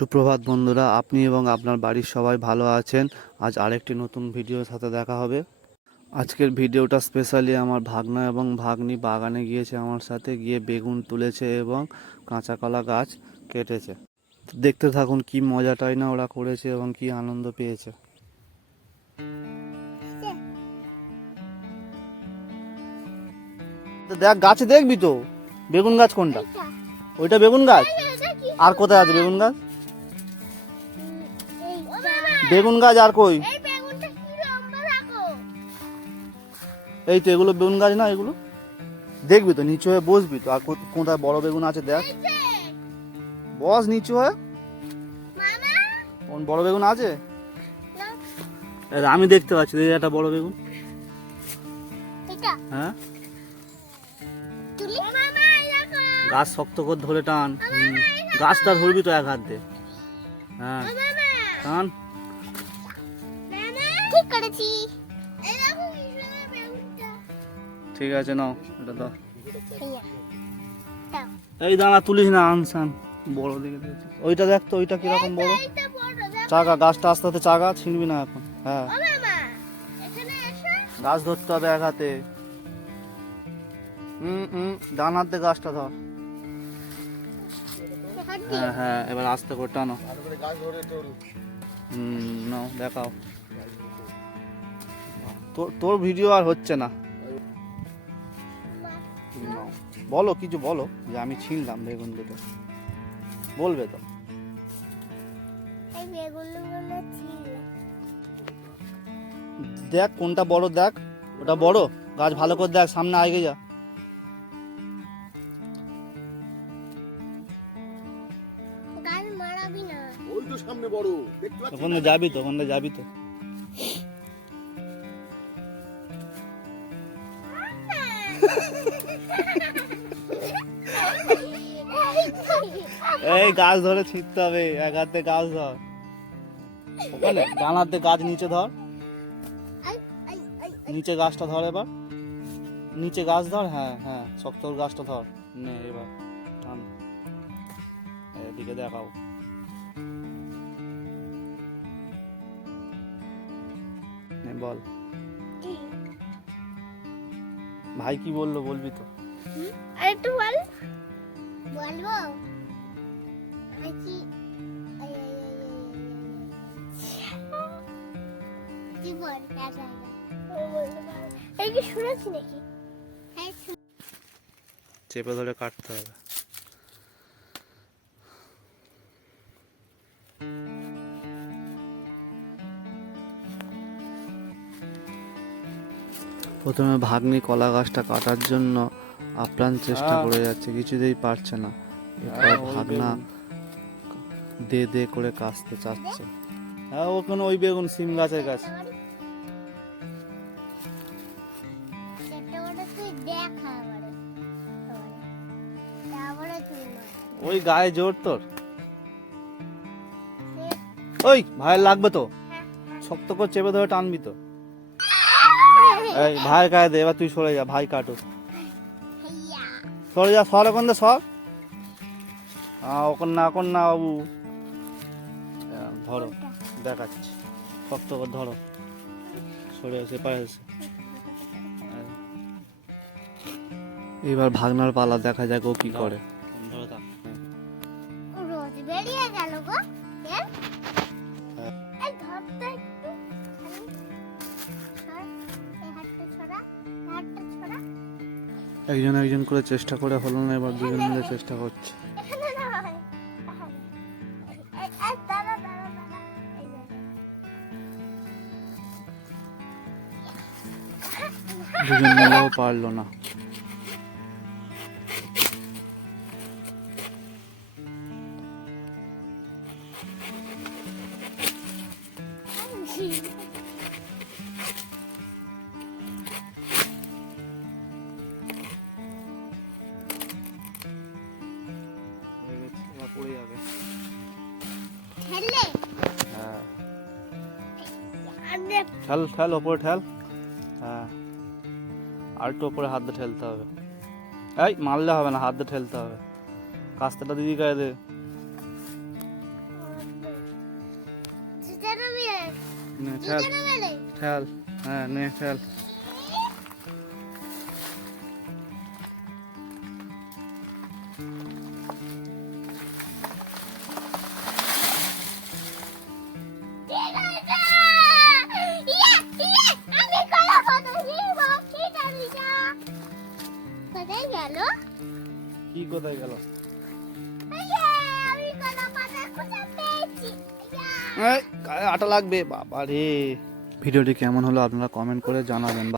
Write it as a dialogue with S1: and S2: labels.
S1: সুপ্রভাত বন্ধুরা আপনি এবং আপনার বাড়ির সবাই ভালো আছেন? আজ আরেকটি নতুন ভিডিওর সাথে দেখা হবে। আজকের ভিডিওটা স্পেশালি আমার ভাগনা এবং ভাগ্নি বাগানে গিয়েছে আমার সাথে গিয়ে বেগুন তুলেছে এবং কাঁচা কলা গাছ কেটেছে। দেখতে থাকুন কি মজাটাই না ওরা করেছে এবং কি আনন্দ পেয়েছে। তো দেখ গাছে দেখবি তো? বেগুন গাছ কোনটা? ওইটা বেগুন গাছ? আর কোথায় আছে বেগুন গাছ? বেগুন গাছ আর কই? এই তো এগুলো বেগুন গাছ না এগুলো? দেখবি তো নিচু হয়ে বসবি তো। আর কোথায় বড় বেগুন আছে দেখ। বস নিচু হয়ে। কোন বড় বেগুন আছে? আমি দেখতে পাচ্ছি এই একটা বড় বেগুন। হ্যাঁ? গাছ শক্ত করে ধরে টান। গাছটা ধরবি তো এক হাত দিয়ে হ্যাঁ। টান।
S2: ঠিক করেছি।
S1: আছে নাও এটা দাও।
S2: এই
S1: দানা তুলিস না আনসান বড় দিকে ওইটা দেখ তো ওইটা কীরকম বড়? চাকা গাছটা আস্তে আস্তে চাকা ছিনবি না এখন। হ্যাঁ।
S2: ও মামা, এখানে এসো।
S1: গাছ ধরতে হবে এক হাতে। হুম হুম ডান হাতে গাছটা ধর। হ্যাঁ হ্যাঁ এবার আস্তে করে টানো। হুম নাও দেখাও। তোর তোর ভিডিও আর হচ্ছে না। বলো কিছু বলো যে আমি ছিনলাম বেগুন দুটো। বলবে তো। দেখ কোনটা বড় দেখ। ওটা বড়। গাছ ভালো করে দেখ সামনে আগে যা।
S2: গাছ মারাবি না।
S3: ওই তো সামনে বড়। দেখতে পাচ্ছিস
S1: ওখানে যাবি তো ওখানে যাবি তো। এই গাছ ধরে ছিঁড়তে হবে, এক হাতে গাছ ধর। ওখানে, ডান হাতে গাছ, নিচে ধর। নিচে গাছটা ধর এবার। নিচে গাছ ধর হ্যাঁ হ্যাঁ শক্ত গাছটা ধর। নে, এবার, টান। এদিকে দেখাও। বল। ভাই কি বলল বলবি তো?
S2: আরেকটু বল। বলব? কি? এই শুনেছি নাকি? হ্যাঁ
S1: চেপে ধরে কাটতে হবে। প্রথমে ভাগ্নি কলা গাছটা কাটার জন্য আপ্রাণ চেষ্টা
S3: হ্যাঁ।
S1: করে যাচ্ছে কিছুতেই পারছে না। এরপর
S3: হ্যাঁ,
S1: ভাগনা দে দে করে কাটতে চাচ্ছে। হ্যাঁ ওখানে ওই বেগুন সিম গাছের কাছে। ওই গায়ে জোর তোর। ওই ভাইয়ের লাগবে তো।
S2: হ্যাঁ,
S1: শক্ত করে চেপে ধরে টানবি তো। এই ভাই গায়ে দে এবার তুই সরে যা ভাই
S2: কাটো
S1: সরে যা সর ওখান সর। ওখান না ওখান না বাবু। ধরো দেখাচ্ছি। শক্ত করে ধরো। সরে এসে পায়ে এসে। এবার ভাগনার পালা দেখা যাক ও কি করে। একজন একজন করে চেষ্টা করে হলো না, এবার দুজন মিলে চেষ্টা করছে। দুজন মিলেও পারল না হ্যাঁ ঠেল ঠেল ওপরে ঠেল। হ্যাঁ। আর একটু ওপরে হাত দিয়ে ঠেলতে হবে। এই মারলে হবে না হাত দিয়ে ঠেলতে হবে। কাস্তেটা দিদি গায়ে দে। ঠেল। ঠেল। হ্যাঁ নে ঠেল।
S2: কোথায় গেল।
S1: আটা লাগবে বাবা রে ভিডিওটি কেমন হলো আপনারা কমেন্ট করে জানাবেন।